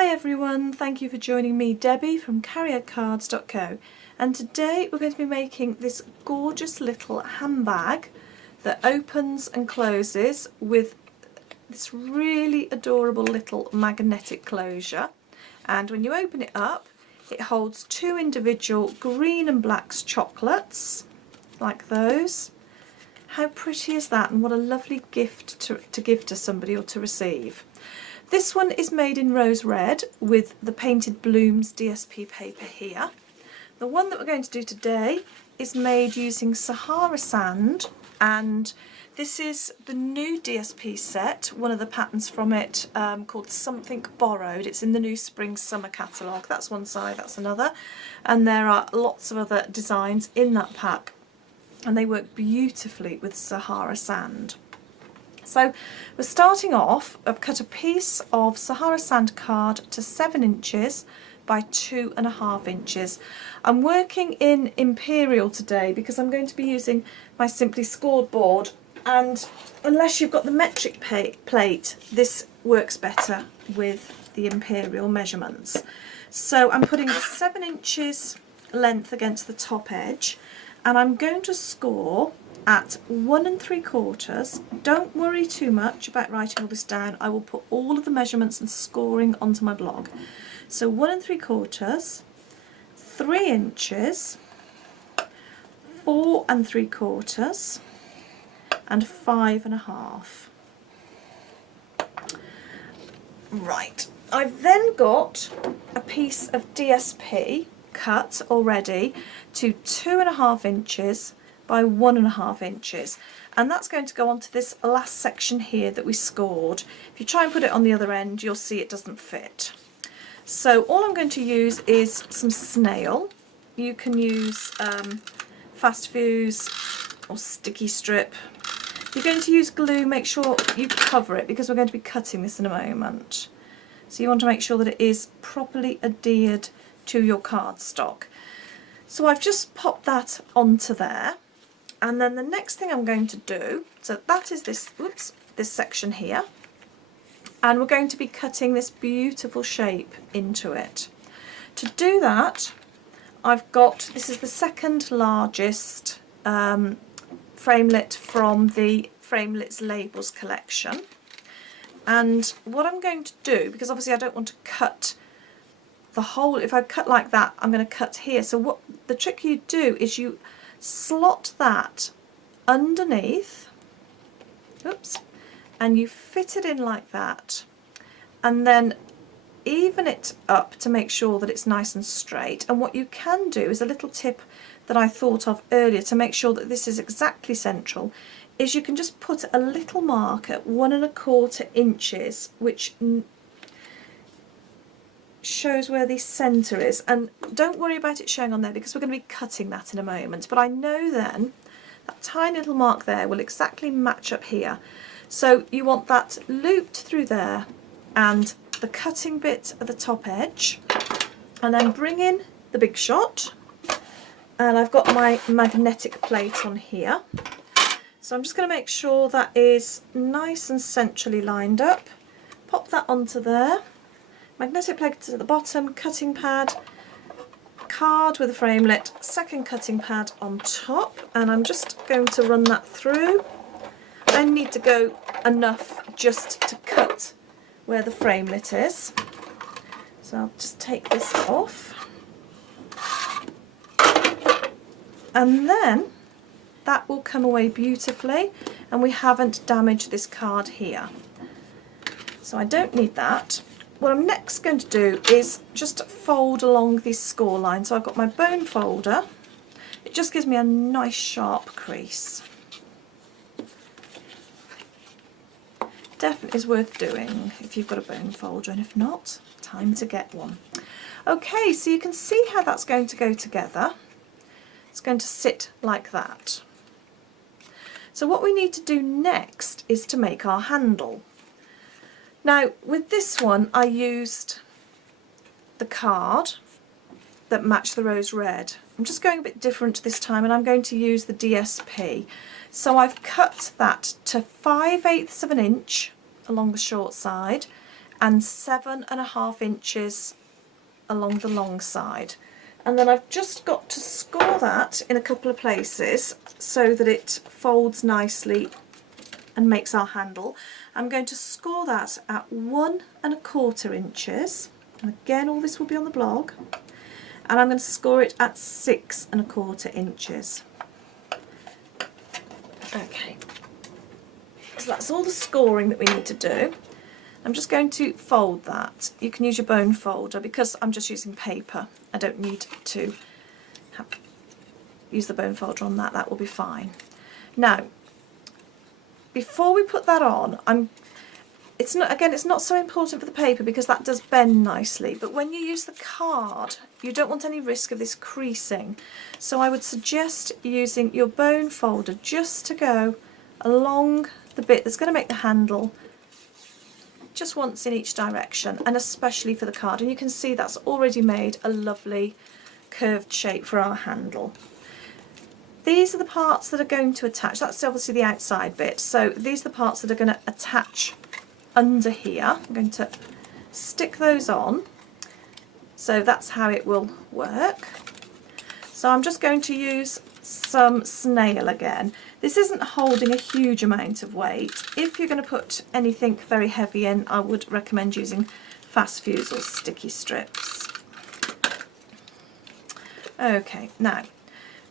Hi everyone, thank you for joining me, Debbie from cariadcards.co, and today we're going to be making this gorgeous little handbag that opens and closes with this really adorable little magnetic closure, and when you open it up it holds two individual green and black chocolates like those. How pretty is that, and what a lovely gift to give to somebody or to receive. This one is made in rose red with the Painted Blooms DSP paper here. The one that we're going to do today is made using Sahara sand, and this is the new DSP set, one of the patterns from it called Something Borrowed. It's in the new Spring Summer catalogue. That's one side, that's another. And there are lots of other designs in that pack, and they work beautifully with Sahara sand. So we're starting off, I've cut a piece of Sahara sand card to 7 inches by 2.5 inches. I'm working in Imperial today because I'm going to be using my Simply Scored board, and unless you've got the metric plate, this works better with the Imperial measurements. So I'm putting the 7 inches length against the top edge, and I'm going to score at 1 3/4. Don't worry too much about writing all this down. I will put all of the measurements and scoring onto my blog. So 1 3/4, 3 inches, 4 3/4, and 5.5. Right, I've then got a piece of DSP cut already to 2.5 inches by 1.5 inches, and that's going to go onto this last section here that we scored. If you try and put it on the other end, you'll see it doesn't fit. So all I'm going to use is some snail. You can use fast fuse or sticky strip. If you're going to use glue, make sure you cover it because we're going to be cutting this in a moment. So you want to make sure that it is properly adhered to your cardstock. So I've just popped that onto there. And then the next thing I'm going to do, so that is this section here, and we're going to be cutting this beautiful shape into it. To do that, I've got, this is the second largest framelit from the Framelits Labels collection, and what I'm going to do, because obviously I don't want to cut the whole, if I cut like that I'm going to cut here, so what the trick you do is you slot that underneath, oops, and you fit it in like that, and then even it up to make sure that it's nice and straight. And what you can do is a little tip that I thought of earlier to make sure that this is exactly central, is you can just put a little mark at 1 1/4 inches, which shows where the centre is, and don't worry about it showing on there because we're going to be cutting that in a moment, but I know then that tiny little mark there will exactly match up here. So you want that looped through there and the cutting bit at the top edge, and then bring in the big shot, and I've got my magnetic plate on here, so I'm just going to make sure that is nice and centrally lined up. Pop that onto there. Magnetic plate at the bottom, cutting pad, card with a framelit, second cutting pad on top, and I'm just going to run that through. I need to go enough just to cut where the framelit is. So I'll just take this off. And then that will come away beautifully, and we haven't damaged this card here. So I don't need that. What I'm next going to do is just fold along this score line. So I've got my bone folder. It just gives me a nice sharp crease. Definitely is worth doing if you've got a bone folder, and if not, time to get one. Okay, so you can see how that's going to go together. It's going to sit like that. So what we need to do next is to make our handle. Now with this one I used the card that matched the rose red. I'm just going a bit different this time, and I'm going to use the DSP. So I've cut that to 5/8 of an inch along the short side and 7.5 inches along the long side. And then I've just got to score that in a couple of places so that it folds nicely and makes our handle. I'm going to score that at 1.25 inches. And again, all this will be on the blog. And I'm going to score it at 6.25 inches. Okay, so that's all the scoring that we need to do. I'm just going to fold that. You can use your bone folder because I'm just using paper. I don't need to use the bone folder on that. That will be fine. Now, before we put that on, it's not so important for the paper because that does bend nicely, but when you use the card, you don't want any risk of this creasing. So I would suggest using your bone folder just to go along the bit that's going to make the handle, just once in each direction, and especially for the card. And you can see that's already made a lovely curved shape for our handle. These are the parts that are going to attach. That's obviously the outside bit. So these are the parts that are going to attach under here. I'm going to stick those on. So that's how it will work. So I'm just going to use some snail again. This isn't holding a huge amount of weight. If you're going to put anything very heavy in, I would recommend using fast fuse or sticky strips. Okay, now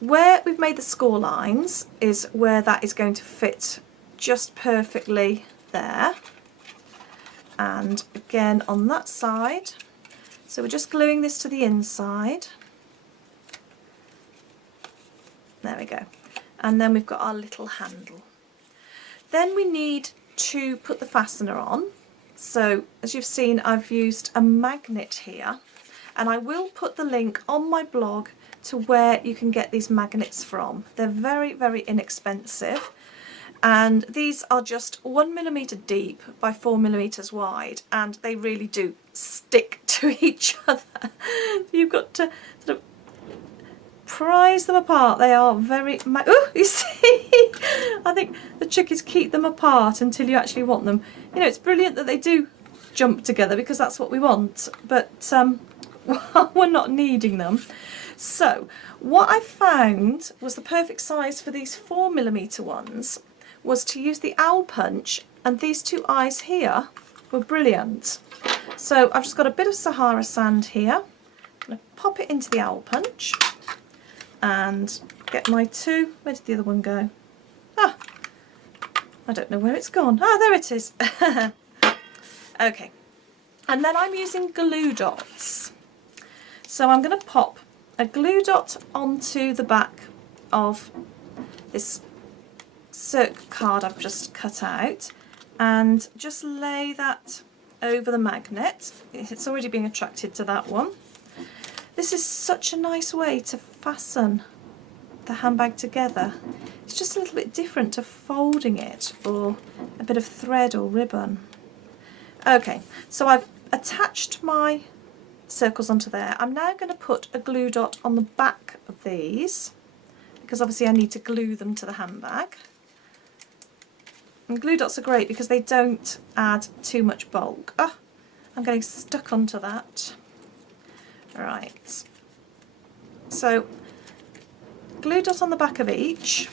where we've made the score lines is where that is going to fit just perfectly there. And again on that side. So we're just gluing this to the inside. There we go. And then we've got our little handle. Then we need to put the fastener on. So as you've seen, I've used a magnet here, and I will put the link on my blog to where you can get these magnets from. They're very, very inexpensive. And these are just 1mm deep by 4mm wide, and they really do stick to each other. You've got to sort of prise them apart. They are very, oh, you see, I think the trick is keep them apart until you actually want them. You know, it's brilliant that they do jump together because that's what we want, but we're not needing them. So what I found was the perfect size for these 4mm ones was to use the owl punch, and these two eyes here were brilliant. So I've just got a bit of Sahara sand here. I'm going to pop it into the owl punch and get my two, where did the other one go? Ah, I don't know where it's gone. Ah, there it is. Okay, and then I'm using glue dots. So I'm going to pop a glue dot onto the back of this circ card I've just cut out, and just lay that over the magnet. It's already being attracted to that one. This is such a nice way to fasten the handbag together. It's just a little bit different to folding it or a bit of thread or ribbon. Okay, so I've attached my circles onto there. I'm now going to put a glue dot on the back of these because obviously I need to glue them to the handbag. And glue dots are great because they don't add too much bulk. Oh, I'm getting stuck onto that. Right. So glue dot on the back of each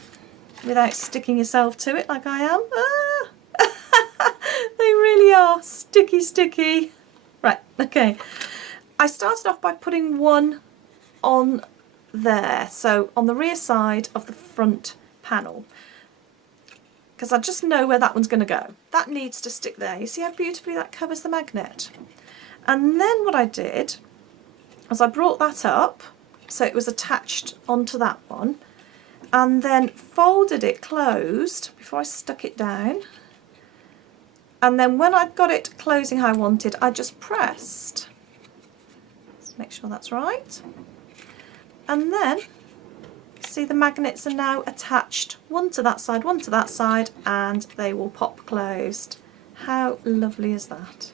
without sticking yourself to it like I am. Ah! They really are sticky. Right, okay. I started off by putting one on there, so on the rear side of the front panel, because I just know where that one's going to go. That needs to stick there. You see how beautifully that covers the magnet? And then what I did was I brought that up so it was attached onto that one, and then folded it closed before I stuck it down. And then when I got it closing how I wanted, I just pressed. Let's make sure that's right. And then see, the magnets are now attached, one to that side, and they will pop closed. How lovely is that?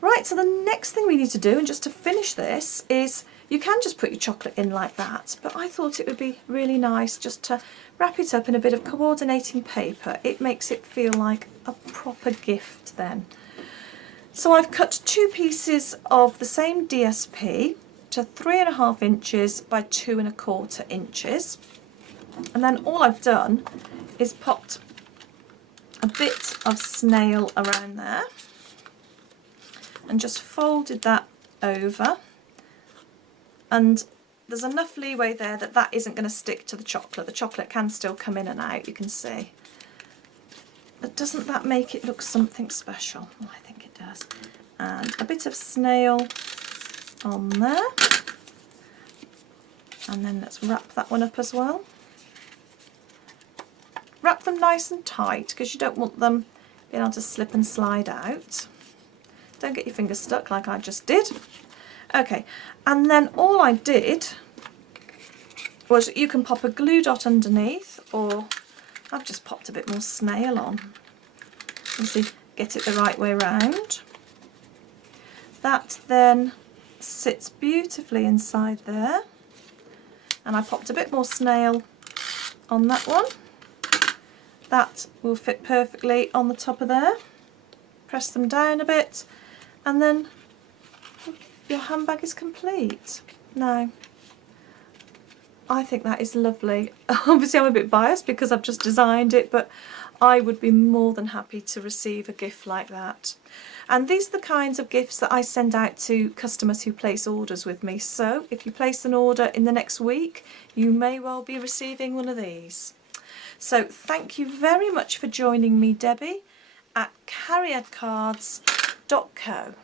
Right, so the next thing we need to do, and just to finish this, is you can just put your chocolate in like that, but I thought it would be really nice just to wrap it up in a bit of coordinating paper. It makes it feel like a proper gift then. So I've cut 2 pieces of the same DSP to 3.5 inches by 2.25 inches, and then all I've done is popped a bit of snail around there and just folded that over, and there's enough leeway there that that isn't going to stick to the chocolate. The chocolate can still come in and out, you can see. But doesn't that make it look something special? Well, I think it does. And a bit of snail on there. And then let's wrap that one up as well. Wrap them nice and tight because you don't want them being able to slip and slide out. Don't get your fingers stuck like I just did. Okay, and then all I did was, you can pop a glue dot underneath, or I've just popped a bit more snail on. You see, get it the right way round. That then sits beautifully inside there, and I popped a bit more snail on that one. That will fit perfectly on the top of there. Press them down a bit, and then your handbag is complete. Now, I think that is lovely. Obviously I'm a bit biased because I've just designed it, but I would be more than happy to receive a gift like that. And these are the kinds of gifts that I send out to customers who place orders with me. So if you place an order in the next week, you may well be receiving one of these. So thank you very much for joining me, Debbie, at cariadcards.co.